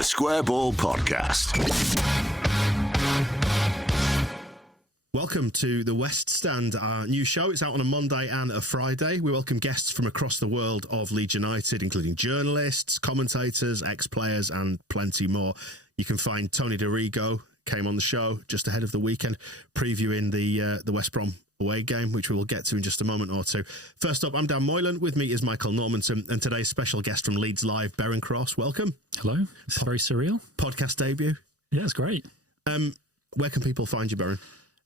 The Square Ball Podcast. Welcome to the West Stand, our new show. It's out on a Monday and a Friday. We welcome guests from across the world of Leeds United, including journalists, commentators, ex-players, and plenty more. You can find Tony DeRigo came on the show just ahead of the weekend, previewing the West Brom away game, which we will get to in just a moment or two. First up, I'm Dan Moylan. With me is Michael Normanton, and today's special guest from Leeds Live, Beren Cross. Welcome. Hello. It's very surreal. Podcast debut. Yeah, it's great. Where can people find you, Beren?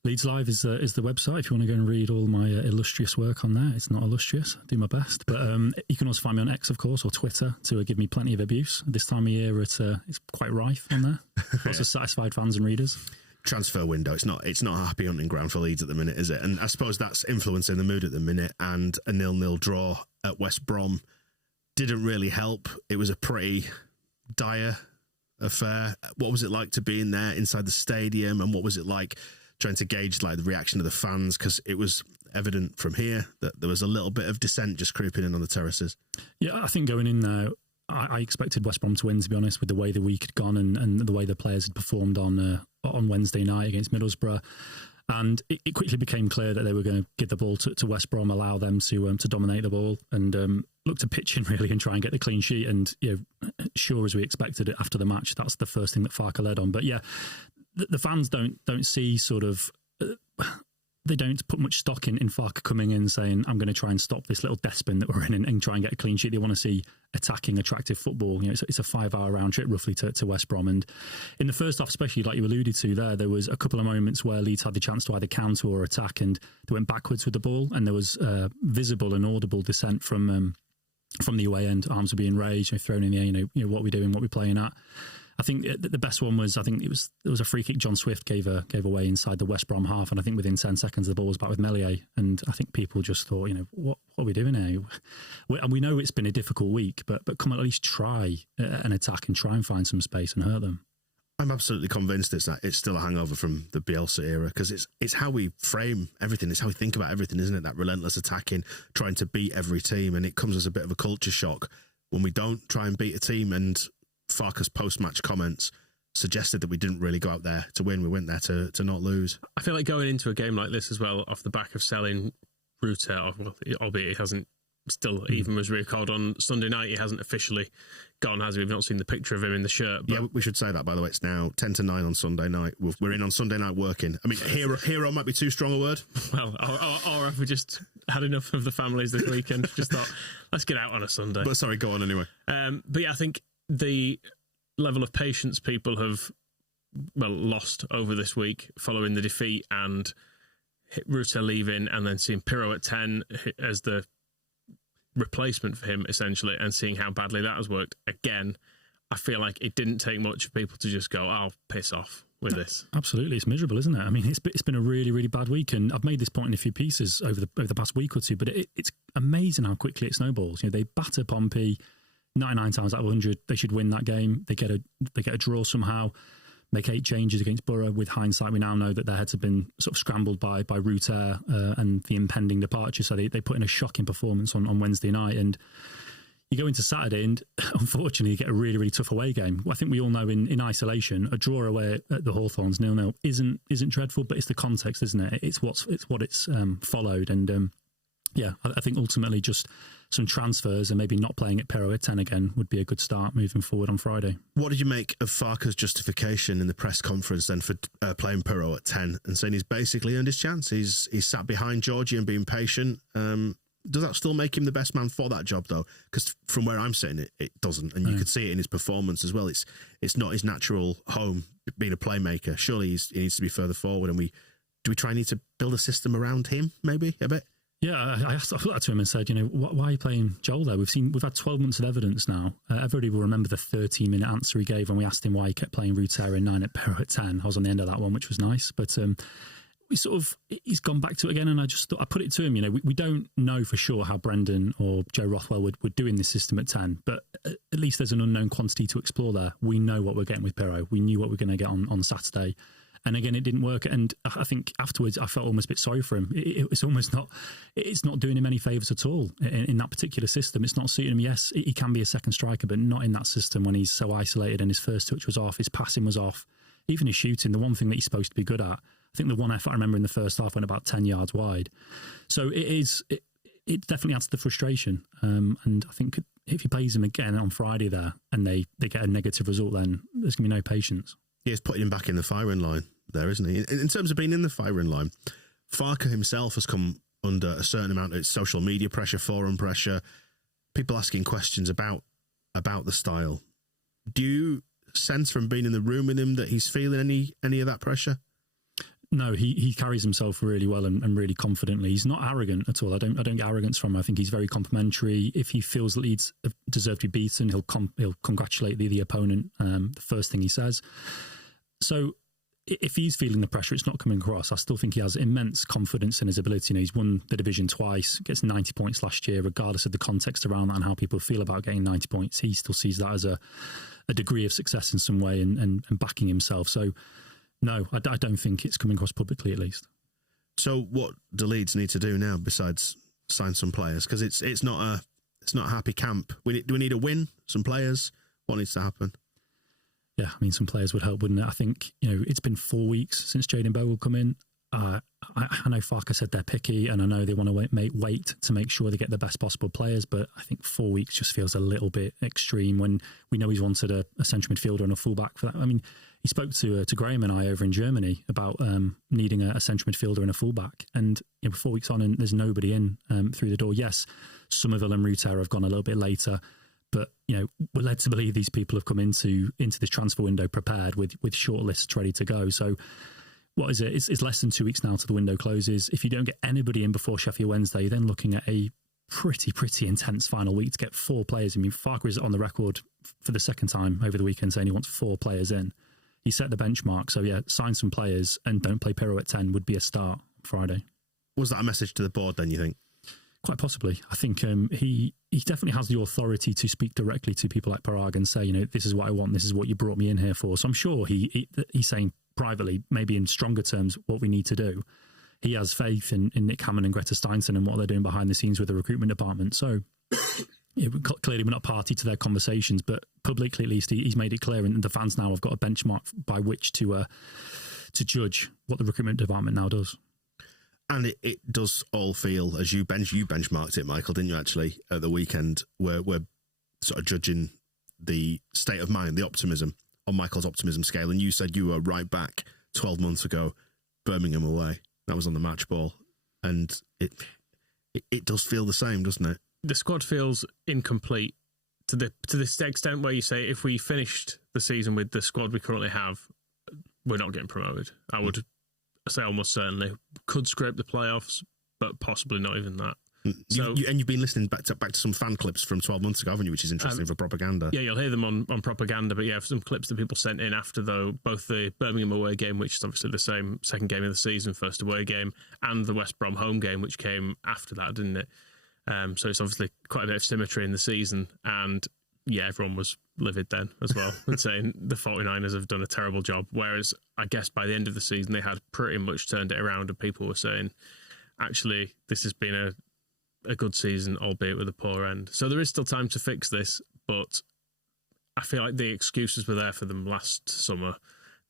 Leeds Live is the website if you want to go and read all my illustrious work on there. It's not illustrious. I do my best. But you can also find me on X, of course, or Twitter to give me plenty of abuse. This time of year, it's quite rife on there. Lots of satisfied fans and readers. Transfer window. It's not a happy hunting ground for Leeds at the minute, is it? And I suppose that's influencing the mood at the minute. And a 0-0 draw at West Brom didn't really help. It was a pretty dire affair. What was it like to be in there inside the stadium? And what was it like trying to gauge like the reaction of the fans? Because it was evident from here that there was a little bit of dissent just creeping in on the terraces. Yeah, I think going in there, I expected West Brom to win, to be honest, with the way the week had gone and the way the players had performed on Wednesday night against Middlesbrough. And it quickly became clear that they were going to give the ball to West Brom, allow them to dominate the ball, and look to pitch in really and try and get the clean sheet. And sure as we expected it after the match, that's the first thing that Farke led on. But yeah, the fans don't see sort of. They don't put much stock in Farke coming in saying, I'm going to try and stop this little death spin that we're in and try and get a clean sheet. They want to see attacking, attractive football. It's a 5-hour round trip roughly to West Brom. And in the first half, especially like you alluded to there was a couple of moments where Leeds had the chance to either counter or attack, and they went backwards with the ball. And there was visible and audible dissent from the away end. Arms were being raised, thrown in the air, what we're doing, what we're playing at. I think the best one was, there was a free kick John Swift gave away inside the West Brom half, and I think within 10 seconds the ball was back with Meslier, and I think people just thought, what are we doing here? And we know it's been a difficult week, but come on, at least try an attack and try and find some space and hurt them. I'm absolutely convinced it's still a hangover from the Bielsa era, because it's how we frame everything, it's how we think about everything, isn't it? That relentless attacking, trying to beat every team, and it comes as a bit of a culture shock when we don't try and beat a team. And Farke's post-match comments suggested that we didn't really go out there to win. We went there to not lose. I feel like going into a game like this as well, off the back of selling Ruter, albeit he hasn't still, even was recalled on Sunday night, he hasn't officially gone, has he? We've not seen the picture of him in the shirt. But yeah, we should say that, by the way. It's now 10 to 9 on Sunday night. We're in on Sunday night working. I mean, hero might be too strong a word. Well, or have we just had enough of the families this weekend? Just thought, let's get out on a Sunday. But sorry, go on anyway. But yeah, I think the level of patience people have lost over this week following the defeat and Ruter leaving, and then seeing Pirro at 10 as the replacement for him essentially, and seeing how badly that has worked again. I feel like it didn't take much for people to just go, "Oh, piss off with this." Absolutely, it's miserable, isn't it? I mean, it's been a really, really bad week, and I've made this point in a few pieces over the past week or two. But it's amazing how quickly it snowballs. They batter Pompey 99 times out of 100. They should win that game. They get a draw somehow. Make 8 changes against Borough. With hindsight, we now know that their heads have been sort of scrambled by Ruter and the impending departure. So they put in a shocking performance on Wednesday night. And you go into Saturday and unfortunately you get a really, really tough away game. I think we all know in isolation, a draw away at the Hawthorns 0-0 isn't dreadful, but it's the context, isn't it? It's what it's followed. And I think ultimately just some transfers and maybe not playing at Pirro at 10 again would be a good start moving forward on Friday. What did you make of Farke's justification in the press conference then for playing Pirro at 10 and saying he's basically earned his chance? He's sat behind Georgie and being patient. Does that still make him the best man for that job though? Because from where I'm sitting, it doesn't, and you could see it in his performance as well. It's not his natural home being a playmaker. Surely he needs to be further forward, and do we need to build a system around him maybe a bit? Yeah, I put that to him and said, why are you playing Joel there? We've had 12 months of evidence now. Everybody will remember the 13-minute answer he gave when we asked him why he kept playing Ruter in 9 at Pirro at 10. I was on the end of that one, which was nice. But he's gone back to it again, and I just thought, I put it to him, we don't know for sure how Brendan or Joe Rothwell would do in this system at 10, but at least there's an unknown quantity to explore there. We know what we're getting with Pirro. We knew what we're going to get on Saturday. And again, it didn't work. And I think afterwards, I felt almost a bit sorry for him. It's almost not, it's not doing him any favours at all in that particular system. It's not suiting him. Yes, he can be a second striker, but not in that system when he's so isolated and his first touch was off, his passing was off, even his shooting, the one thing that he's supposed to be good at. I think the one effort I remember in the first half went about 10 yards wide. So it definitely adds to the frustration. And I think if he plays him again on Friday there and they get a negative result, then there's going to be no patience. He is putting him back in the firing line there, isn't he? In terms of being in the firing line, Farke himself has come under a certain amount of social media pressure, forum pressure, people asking questions about the style. Do you sense from being in the room with him that he's feeling any of that pressure? No, he carries himself really well and really confidently. He's not arrogant at all. I don't get arrogance from him. I think he's very complimentary. If he feels that Leeds deserve to be beaten, he'll congratulate the opponent. The first thing he says. So if he's feeling the pressure, it's not coming across. I still think he has immense confidence in his ability. You know, he's won the division twice, gets 90 points last year, regardless of the context around that and how people feel about getting 90 points. He still sees that as a degree of success in some way and backing himself. So no, I don't think it's coming across publicly, at least. So what do Leeds need to do now besides sign some players? Because it's not a happy camp. Do we need a win? Some players? What needs to happen? Yeah, I mean, some players would help, wouldn't it? I think, it's been 4 weeks since Jayden Bogle come in. I know Farke said they're picky, and I know they want to wait to make sure they get the best possible players, but I think 4 weeks just feels a little bit extreme when we know he's wanted a central midfielder and a fullback for that. I mean, he spoke to Graham and I over in Germany about needing a central midfielder and a fullback, and 4 weeks on and there's nobody in through the door. Yes, Somerville and Ruter have gone a little bit later, but we're led to believe these people have come into this transfer window prepared with short lists ready to go. So what is it? It's less than 2 weeks now till the window closes. If you don't get anybody in before Sheffield Wednesday, you're then looking at a pretty intense final week to get 4 players. I mean, Farke is on the record for the second time over the weekend saying he wants 4 players in. He set the benchmark. So yeah, sign some players and don't play Pirro at 10 would be a start Friday. Was that a message to the board then, you think? Quite possibly. I think he definitely has the authority to speak directly to people like Parag and say, this is what I want, this is what you brought me in here for. So I'm sure he's saying privately, maybe in stronger terms, what we need to do. He has faith in Nick Hammond and Greta Steinson and what they're doing behind the scenes with the recruitment department. So clearly we're not party to their conversations, but publicly at least he's made it clear, and the fans now have got a benchmark by which to judge what the recruitment department now does. And it does all feel, as you benchmarked it, Michael, didn't you, actually, at the weekend, where we're sort of judging the state of mind, the optimism, on Michael's optimism scale. And you said you were right back 12 months ago, Birmingham away. That was on the match ball. And it does feel the same, doesn't it? The squad feels incomplete to this extent where you say, if we finished the season with the squad we currently have, we're not getting promoted. I would say almost certainly could scrape the playoffs, but possibly not even that. So, you've been listening back to some fan clips from 12 months ago, haven't you? Which is interesting for propaganda. Yeah, you'll hear them on propaganda, but yeah, some clips that people sent in after both the Birmingham away game, which is obviously the same second game of the season, first away game, and the West Brom home game, which came after that, didn't it? So it's obviously quite a bit of symmetry in the season, and yeah, everyone was livid then as well and saying the 49ers have done a terrible job. Whereas I guess by the end of the season, they had pretty much turned it around and people were saying, actually, this has been a good season, albeit with a poor end. So there is still time to fix this, but I feel like the excuses were there for them last summer.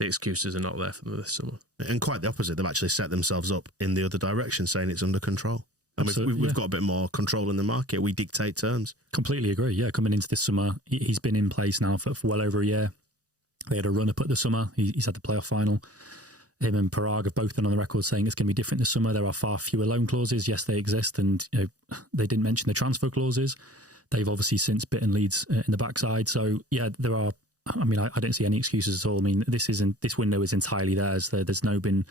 The excuses are not there for them this summer. And quite the opposite. They've actually set themselves up in the other direction, saying it's under control. And we've got a bit more control in the market. We dictate terms. Completely agree. Yeah, coming into this summer, he's been in place now for well over a year. They had a run-up at the summer. He's had the playoff final. Him and Parag have both been on the record saying it's going to be different this summer. There are far fewer loan clauses. Yes, they exist, and they didn't mention the transfer clauses. They've obviously since bitten Leeds in the backside. So yeah, there are. I mean, I don't see any excuses at all. I mean, this window is entirely theirs. There's been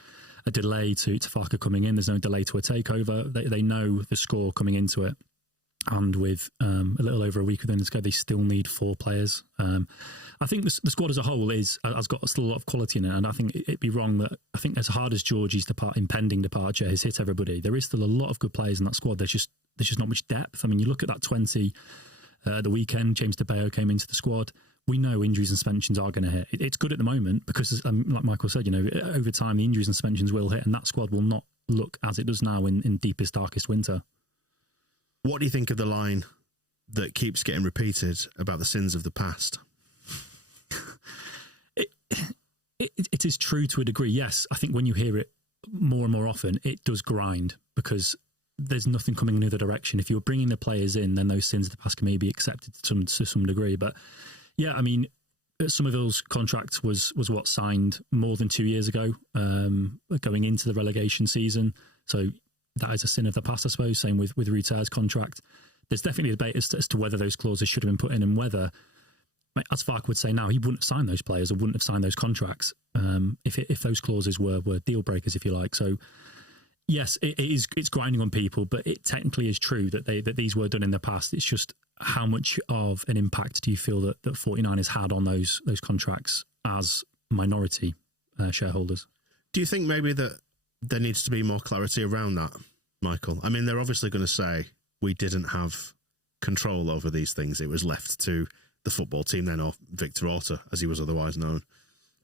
a delay to Farke coming in. There's no delay to a takeover. They know the score coming into it. And with a little over a week within this go, they still need 4 players. I think the squad as a whole has got still a lot of quality in it. And I think it'd be wrong that I think as hard as Georgie's impending departure has hit everybody, there is still a lot of good players in that squad. There's just not much depth. I mean, you look at that 20 the weekend, James De Bayo came into the squad. we know injuries and suspensions are going to hit. It's good at the moment because, like Michael said, over time the injuries and suspensions will hit, and that squad will not look as it does now in deepest, darkest winter. What do you think of the line that keeps getting repeated about the sins of the past? It is true to a degree, yes. I think when you hear it more and more often, it does grind because there's nothing coming in the other direction. If you're bringing the players in, then those sins of the past can maybe be accepted to some degree. But yeah, I mean, Somerville's contract was what signed more than 2 years ago, going into the relegation season. So that is a sin of the past, I suppose. Same with Ruter's contract. There's definitely a debate as to whether those clauses should have been put in and whether, as Farke would say now, he wouldn't have signed those players or wouldn't have signed those contracts if those clauses were deal breakers, if you like. So yes, it's grinding on people, but it technically is true that these were done in the past. It's just how much of an impact do you feel that 49 has had on those contracts as minority shareholders? Do you think maybe that there needs to be more clarity around that, Michael? I mean, they're obviously going to say we didn't have control over these things. It was left to the football team then, or Victor Orta, as he was otherwise known.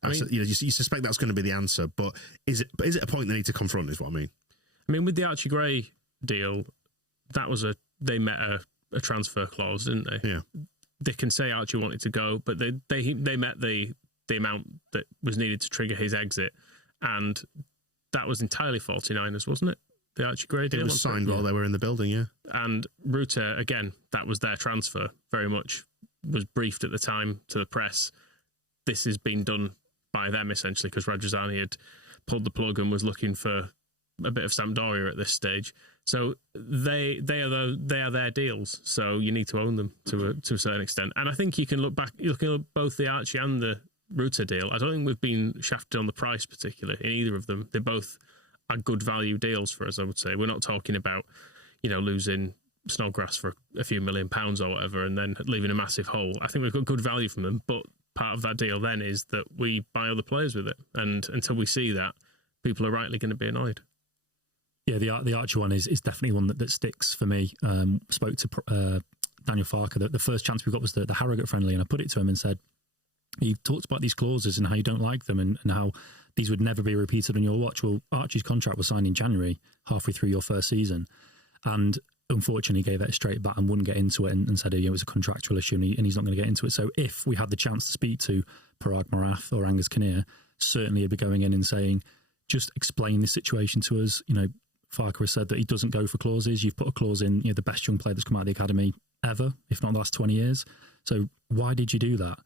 I mean, you suspect that's going to be the answer, but is it a point they need to confront, is what I mean? I mean, with the Archie Gray deal, they met a transfer clause, didn't they? Yeah. They can say Archie wanted to go, but they met the amount that was needed to trigger his exit, and that was entirely 49ers, wasn't it? The Archie Gray deal. It was signed while they were in the building, yeah. And Ruter, again, that was their transfer, very much was briefed at the time to the press. This has been done by them, essentially, because Radrizzani had pulled the plug and was looking for a bit of Sampdoria at this stage. So they are their deals. So you need to own them to a certain extent. And I think you can look back, looking at both the Archie and the Ruter deal. I don't think we've been shafted on the price particularly in either of them. They both are good value deals for us, I would say. We're not talking about, losing Snodgrass for a few £1 million or whatever and then leaving a massive hole. I think we've got good value from them, but part of that deal then is that we buy other players with it. And until we see that, people are rightly going to be annoyed. Yeah, the Archie one is definitely one that sticks for me. Spoke to Daniel Farke that the first chance we got was the Harrogate friendly, and I put it to him and said, you talked about these clauses and how you don't like them and how these would never be repeated on your watch. Well, Archie's contract was signed in January, halfway through your first season, and unfortunately gave it a straight bat and wouldn't get into it and said it was a contractual issue and he's not going to get into it. So if we had the chance to speak to Parag Marath or Angus Kinnear, certainly he'd be going in and saying, just explain this situation to us. Farke has said that he doesn't go for clauses. You've put a clause in, the best young player that's come out of the academy ever, if not the last 20 years. So why did you do that?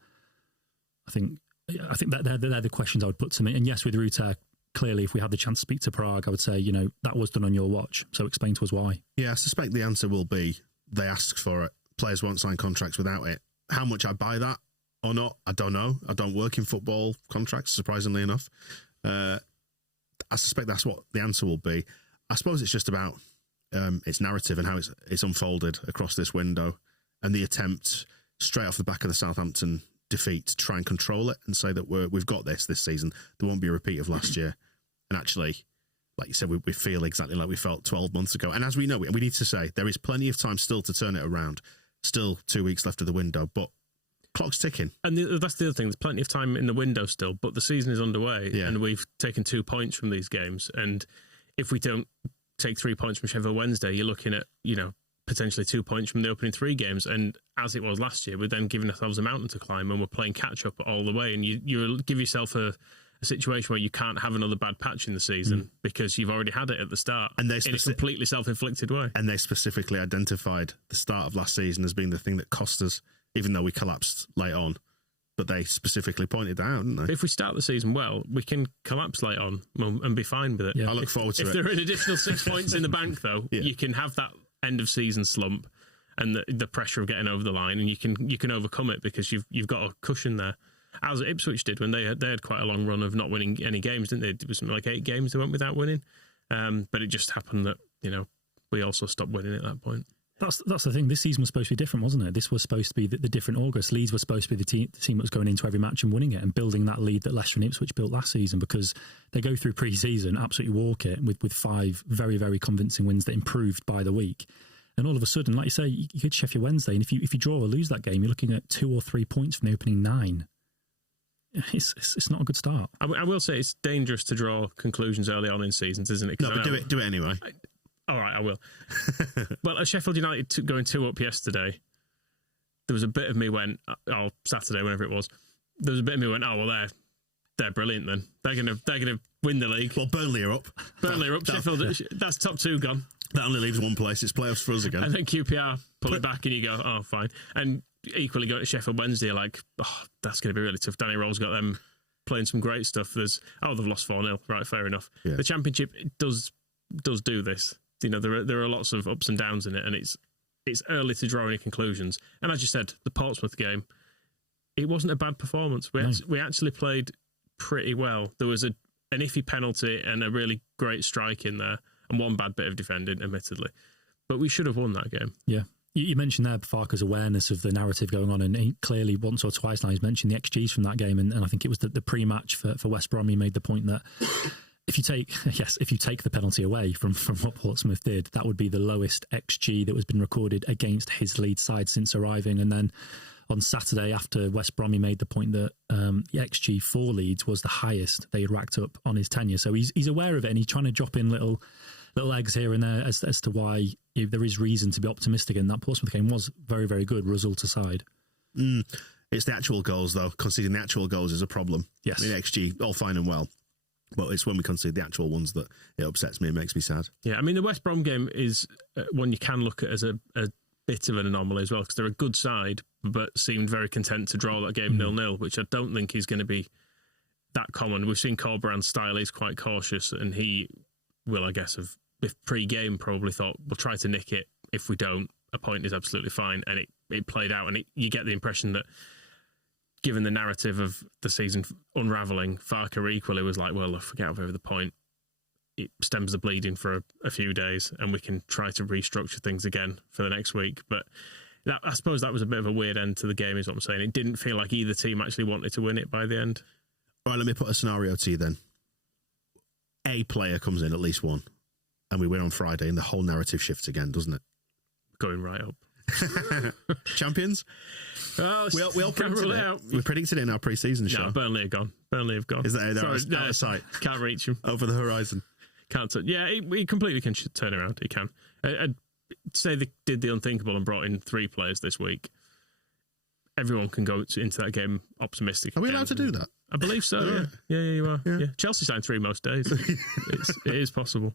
I think that they're the questions I would put to me. And yes, with Ruter, clearly, if we had the chance to speak to Parag, I would say, that was done on your watch. So explain to us why. Yeah, I suspect the answer will be they asked for it. Players won't sign contracts without it. How much I buy that or not, I don't know. I don't work in football contracts, surprisingly enough. I suspect that's what the answer will be. I suppose it's just about its narrative and how it's unfolded across this window and the attempt straight off the back of the Southampton defeat to try and control it and say that we've got this season. There won't be a repeat of last year. And actually, like you said, we feel exactly like we felt 12 months ago. And as we know, we need to say there is plenty of time still to turn it around. Still 2 weeks left of the window, but clock's ticking. And that's the other thing. There's plenty of time in the window still, but the season is underway and we've taken 2 points from these games. And if we don't take 3 points from Sheffield Wednesday, you're looking at, potentially 2 points from the opening 3 games. And as it was last year, we're then giving ourselves a mountain to climb and we're playing catch up all the way. And you give yourself a situation where you can't have another bad patch in the season because you've already had it at the start in a completely self-inflicted way. And they specifically identified the start of last season as being the thing that cost us, even though we collapsed late on. But they specifically pointed that out, didn't they? If we start the season well, we can collapse late on and be fine with it. Yeah. I look forward to it. If there are an additional 6 points in the bank, though, you can have that end of season slump and the pressure of getting over the line, and you can overcome it because you've got a cushion there. As Ipswich did when they had quite a long run of not winning any games, didn't they? It was something like 8 games they went without winning. But it just happened that we also stopped winning at that point. That's the thing. This season was supposed to be different, wasn't it? This was supposed to be the different August. Leeds was supposed to be the team that was going into every match and winning it and building that lead that Leicester and Ipswich built last season, because they go through pre-season, absolutely walk it with 5 very, very convincing wins that improved by the week. And all of a sudden, like you say, you could Sheffield Wednesday, and if you draw or lose that game, you're looking at 2 or 3 points from the opening 9. It's not a good start. I will say it's dangerous to draw conclusions early on in seasons, isn't it? No, but do it anyway. All right, I will. Well, at Sheffield United going 2 up yesterday, there was a bit of me went, Saturday, whenever it was, there was a bit of me went, oh, well, they're brilliant then. They're gonna win the league. Well, Burnley are up. Sheffield, that's top 2 gone. That only leaves one place. It's playoffs for us again. And then QPR pull it back and you go, oh, fine. And equally going to Sheffield Wednesday, like, oh, that's going to be really tough. Danny Roll's got them playing some great stuff. They've lost 4-0. Right, fair enough. Yeah. The Championship does do this. You know, there are lots of ups and downs in it, and it's early to draw any conclusions. And as you said, the Portsmouth game, it wasn't a bad performance. We actually played pretty well. There was an iffy penalty and a really great strike in there, and one bad bit of defending, admittedly. But we should have won that game. Yeah. You mentioned there Farke's awareness of the narrative going on, and he clearly once or twice now he's mentioned the XGs from that game, and I think it was the pre-match for West Brom. He made the point that if you take the penalty away from what Portsmouth did, that would be the lowest XG that was been recorded against his Leeds side since arriving. And then on Saturday, after West Brom, he made the point that the XG for Leeds was the highest they had racked up on his tenure. So he's aware of it, and he's trying to drop in little eggs here and there as to why there is reason to be optimistic. And that Portsmouth game was very, very good, result aside. It's the actual goals, though. Conceding the actual goals is a problem. Yes. The XG, all fine and well. But it's when we concede the actual ones that it upsets me and makes me sad. Yeah, I mean, the West Brom game is one you can look at as a bit of an anomaly as well, because they're a good side, but seemed very content to draw that game 0-0, which I don't think is going to be that common. We've seen Corberan's style, he's quite cautious, and he will, I guess, have pre-game probably thought, we'll try to nick it. If we don't, a point is absolutely fine. And it played out, and you get the impression that, given the narrative of the season unravelling, Farke equally was like, well, forget over the point. It stems the bleeding for a few days, and we can try to restructure things again for the next week. But I suppose that was a bit of a weird end to the game, is what I'm saying. It didn't feel like either team actually wanted to win it by the end. All right, let me put a scenario to you then. A player comes in, at least one, and we win on Friday, and the whole narrative shifts again, doesn't it? Going right up. Champions? Oh, we all predicted it. We predicted it in our pre-season show. No, Burnley are gone. Burnley have gone. Is that out of sight? Can't reach him. Over the horizon. Can't. Yeah, he completely can turn around. He can. I'd say they did the unthinkable and brought in 3 players this week. Everyone can go into that game optimistic. Are we allowed to do that? I believe so, yeah, you are. Yeah. Chelsea signed 3 most days. It is possible.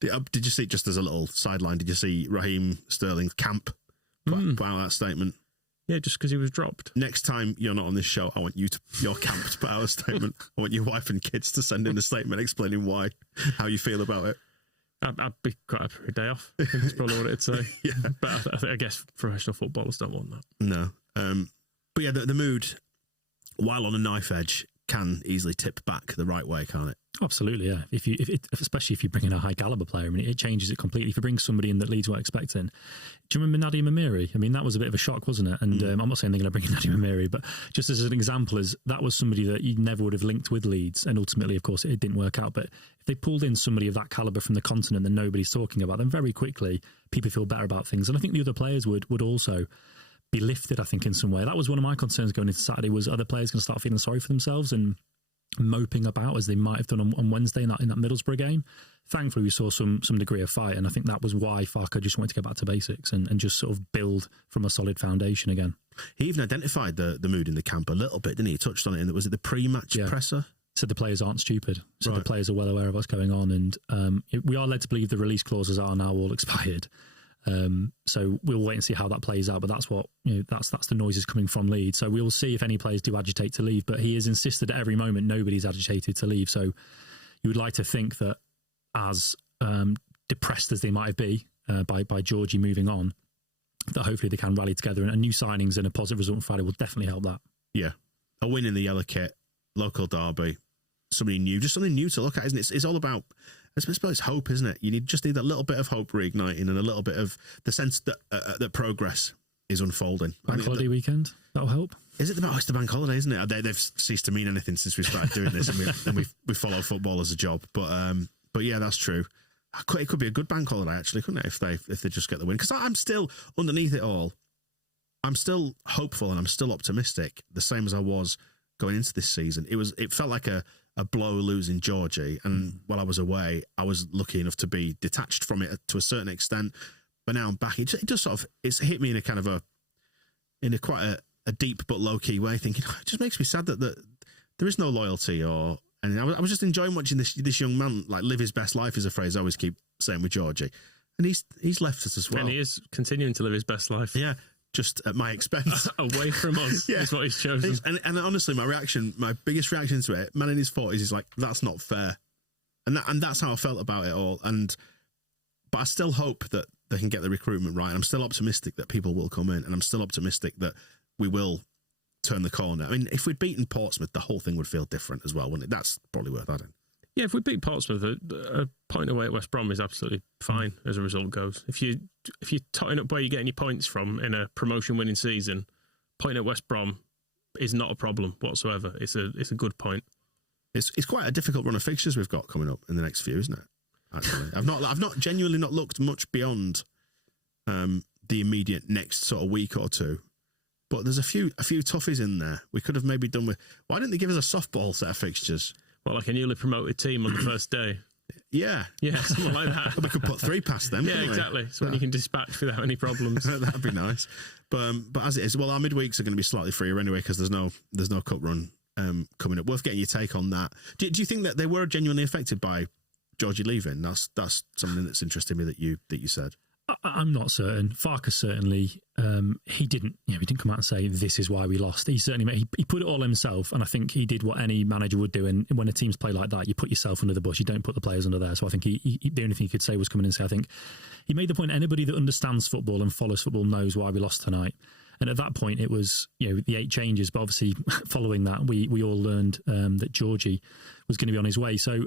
Did you see, just as a little sideline, did you see Raheem Sterling's camp put out that statement? Yeah, just because he was dropped. Next time you're not on this show, I want your camp to put out a statement. I want your wife and kids to send in a statement explaining how you feel about it. I'd be quite happy for a day off. I think that's probably what it'd say. Yeah. But I guess professional footballers don't want that. No. But yeah, the mood, while on a knife edge, can easily tip back the right way, can't it? Absolutely, yeah. Especially if you bring in a high caliber player, I mean, it changes it completely. If you bring somebody in that Leeds weren't expecting, do you remember Nadim Amiri? I mean, that was a bit of a shock, wasn't it? And I'm not saying they're going to bring in Nadim Amiri, but just as an example, that was somebody that you never would have linked with Leeds, and ultimately, of course, it didn't work out. But if they pulled in somebody of that caliber from the continent that nobody's talking about, then very quickly people feel better about things, and I think the other players would also be lifted, I think, in some way. That was one of my concerns going into Saturday, was other players going to start feeling sorry for themselves and moping about as they might have done on Wednesday in that Middlesbrough game. Thankfully, we saw some degree of fight, and I think that was why Farke just wanted to get back to basics and just sort of build from a solid foundation again. He even identified the mood in the camp a little bit, didn't he? He touched on it, and was it the pre-match presser? Said the players aren't stupid. So the players are well aware of what's going on, and we are led to believe the release clauses are now all expired. So we'll wait and see how that plays out, but that's what, that's the noises coming from Leeds. So we'll see if any players do agitate to leave, but he has insisted at every moment nobody's agitated to leave. So you would like to think that, as depressed as they might be by Georgie moving on, that hopefully they can rally together, and new signings and a positive result on Friday will definitely help that. Yeah, a win in the yellow kit, local derby, somebody new, just something new to look at, isn't it? It's all about, I suppose it's hope, isn't it? You just need that little bit of hope reigniting, and a little bit of the sense that that progress is unfolding. Bank holiday weekend, that'll help. Is it it's the bank holiday, isn't it? They've ceased to mean anything since we started doing this, and we follow football as a job. But yeah, that's true. it could be a good bank holiday, actually, couldn't it, if they just get the win? Because I'm still, underneath it all, I'm still hopeful and I'm still optimistic, the same as I was going into this season. It felt like a blow losing Georgie, and while I was away, I was lucky enough to be detached from it to a certain extent. But now I'm back. It just sort of, it's hit me in a kind of in a quite a deep but low key way, thinking it just makes me sad that there is no loyalty or. And I was just enjoying watching this young man like live his best life, is a phrase I always keep saying with Georgie, and he's left us as well. And he is continuing to live his best life. Yeah, just at my expense, away from us. Yeah. Is what he's chosen. And honestly, my biggest reaction to it, man in his 40s, is like, that's not fair, and that's how I felt about it all. But I still hope that they can get the recruitment right. I'm still optimistic that people will come in, and I'm still optimistic that we will turn the corner. I mean, if we'd beaten Portsmouth, the whole thing would feel different as well, wouldn't it? That's probably worth adding. Yeah, if we beat Portsmouth, a point away at West Brom is absolutely fine as a result goes. If you're totting up where you're getting your points from in a promotion-winning season, point at West Brom is not a problem whatsoever. It's a good point. It's quite a difficult run of fixtures we've got coming up in the next few, isn't it? Actually, I've not genuinely not looked much beyond the immediate next sort of week or two. But there's a few toughies in there. We could have maybe done with. Why didn't they give us a softball set of fixtures? Well, like a newly promoted team on the first day. Yeah, something like that. We could put 3 past them. Yeah, exactly. So when you can dispatch without any problems. That'd be nice. But as it is, well, our midweeks are going to be slightly freer anyway because there's no cup run coming up. Worth getting your take on that. Do you think that they were genuinely affected by Georgie leaving? That's something that's interested me that you said. I'm not certain. Farke certainly, he didn't come out and say this is why we lost. He certainly he put it all himself, and I think he did what any manager would do. And when a team's play like that, you put yourself under the bus. You don't put the players under there. So I think the only thing he could say was come in and say, I think he made the point. Anybody that understands football and follows football knows why we lost tonight. And at that point, it was the 8 changes. But obviously, following that, we all learned that Georgie was going to be on his way. So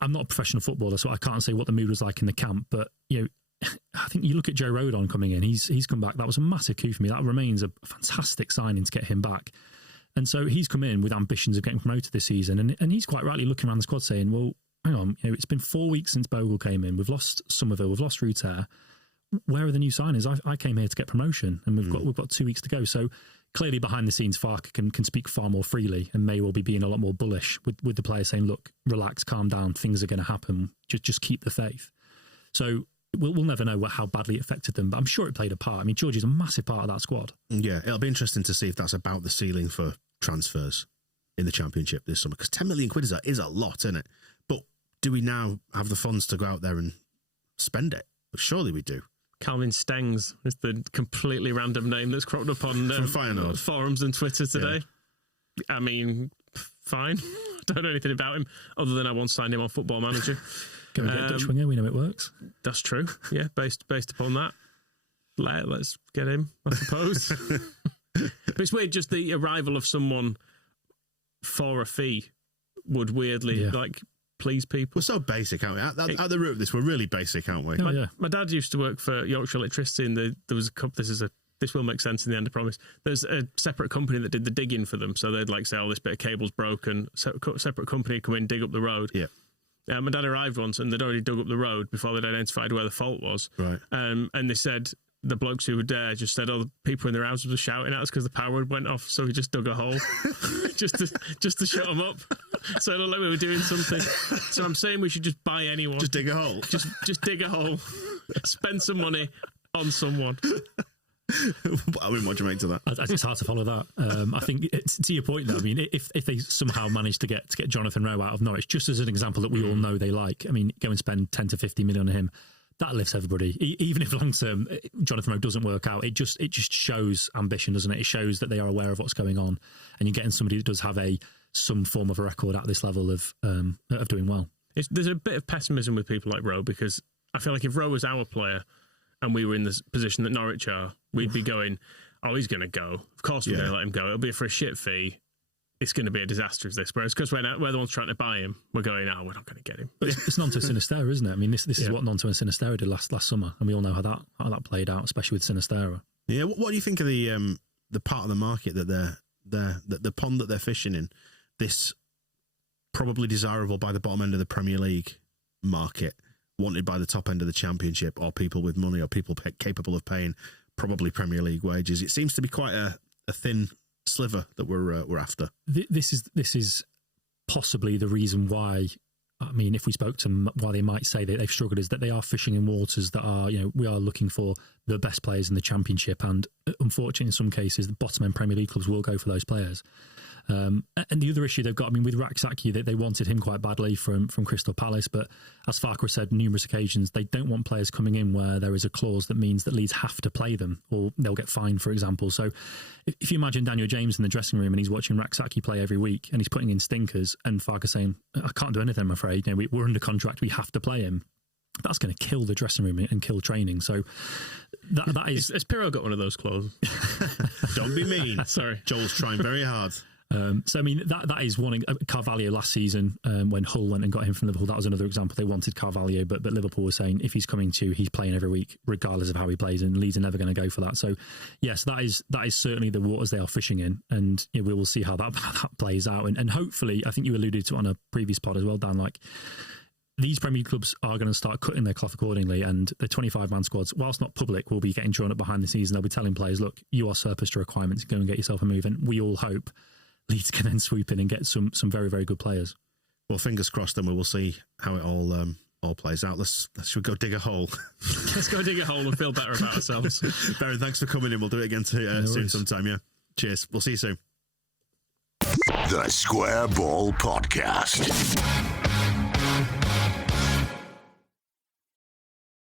I'm not a professional footballer, so I can't say what the mood was like in the camp. But I think you look at Joe Rodon coming in, he's come back. That was a massive coup for me. That remains a fantastic signing to get him back. And so he's come in with ambitions of getting promoted this season. And he's quite rightly looking around the squad saying, well, hang on, it's been 4 weeks since Bogle came in. We've lost Somerville, we've lost Ruter. Where are the new signings? I came here to get promotion, and we've got 2 weeks to go. So clearly behind the scenes, Farke can speak far more freely and may well be being a lot more bullish with the players saying, look, relax, calm down, things are going to happen. Just keep the faith. So We'll never know how badly it affected them, but I'm sure it played a part. I mean, Georgie's a massive part of that squad. Yeah, it'll be interesting to see if that's about the ceiling for transfers in the Championship this summer, because 10 million quid is a lot, isn't it? But do we now have the funds to go out there and spend it? Surely we do. Calvin Stengs is the completely random name that's cropped up on forums and Twitter today. Yeah. I mean, fine. I don't know anything about him other than I once signed him on Football Manager. Can we get a Dutch winger? We know it works. That's true. Yeah, based upon that, let's get him, I suppose. But it's weird, just the arrival of someone for a fee would weirdly please people. We're so basic, aren't we? At the root of this, we're really basic, aren't we? My dad used to work for Yorkshire Electricity, and there was a couple. This will make sense in the end, I promise. There's a separate company that did the digging for them, so they'd say, "Oh, this bit of cable's broken." Separate company would come in, dig up the road. Yeah. My dad arrived once and they'd already dug up the road before they'd identified where the fault was. Right. And they said, the blokes who were there just said, the people in their houses were shouting at us because the power went off. So we just dug a hole just to shut them up. So it looked like we were doing something. So I'm saying we should just buy anyone. Just dig a hole. Just dig a hole. Spend some money on someone. I mean, what do you make to that? It's hard to follow that. I think to your point, though. I mean, if they somehow manage to get Jonathan Rowe out of Norwich, just as an example that we all know they like. I mean, go and spend 10 to 50 million on him. That lifts everybody. Even if long term Jonathan Rowe doesn't work out, it just shows ambition, doesn't it? It shows that they are aware of what's going on, and you're getting somebody that does have some form of a record at this level of doing well. There's a bit of pessimism with people like Rowe, because I feel like if Rowe was our player and we were in the position that Norwich are, we'd be going, oh, he's going to go. Of course we're going to let him go. It'll be for a shit fee. It's going to be a disaster as this. Whereas because we're the ones trying to buy him, we're going, we're not going to get him. But it's Nonto Sinistera, isn't it? I mean, this is what Nonto and Sinistera did last summer, and we all know how that played out, especially with Sinistera. Yeah, what do you think of the part of the market that the pond that they're fishing in? This probably desirable by the bottom end of the Premier League market, wanted by the top end of the Championship, or people with money, or people capable of paying probably Premier League wages. It seems to be quite a thin sliver that we're after. This is possibly the reason why. I mean, if we spoke to them, why they might say that they've struggled is that they are fishing in waters that are, we are looking for the best players in the Championship, and unfortunately, in some cases, the bottom end Premier League clubs will go for those players. And the other issue they've got, I mean, with Raksaki, they wanted him quite badly from Crystal Palace, but as Farke said numerous occasions, they don't want players coming in where there is a clause that means that Leeds have to play them, or they'll get fined, for example. So if you imagine Daniel James in the dressing room and he's watching Raksaki play every week and he's putting in stinkers, and Farke saying, I can't do anything, I'm afraid, we're under contract, we have to play him. That's going to kill the dressing room and kill training. So that is... Has Pirro got one of those clauses? Don't be mean. Sorry. Joel's trying very hard. So I mean that is one. Carvalho last season, when Hull went and got him from Liverpool, that was another example. They wanted Carvalho, but Liverpool was saying if he's coming to, he's playing every week regardless of how he plays, and Leeds are never going to go for that. So yes, that is certainly the waters they are fishing in, and we will see how that plays out. And hopefully, I think you alluded to it on a previous pod as well, Dan, like these Premier League clubs are going to start cutting their cloth accordingly, and the 25-man squads, whilst not public, will be getting drawn up behind the scenes, and they'll be telling players, look, you are surplus to requirements, go and get yourself a move. And we all hope Leeds can then swoop in and get some very, very good players. Well, fingers crossed, then we will see how it all plays out. Let's should we go dig a hole. Let's go dig a hole and feel better about ourselves. Beren, thanks for coming in. We'll do it again soon sometime, yeah. Cheers. We'll see you soon. The Square Ball Podcast.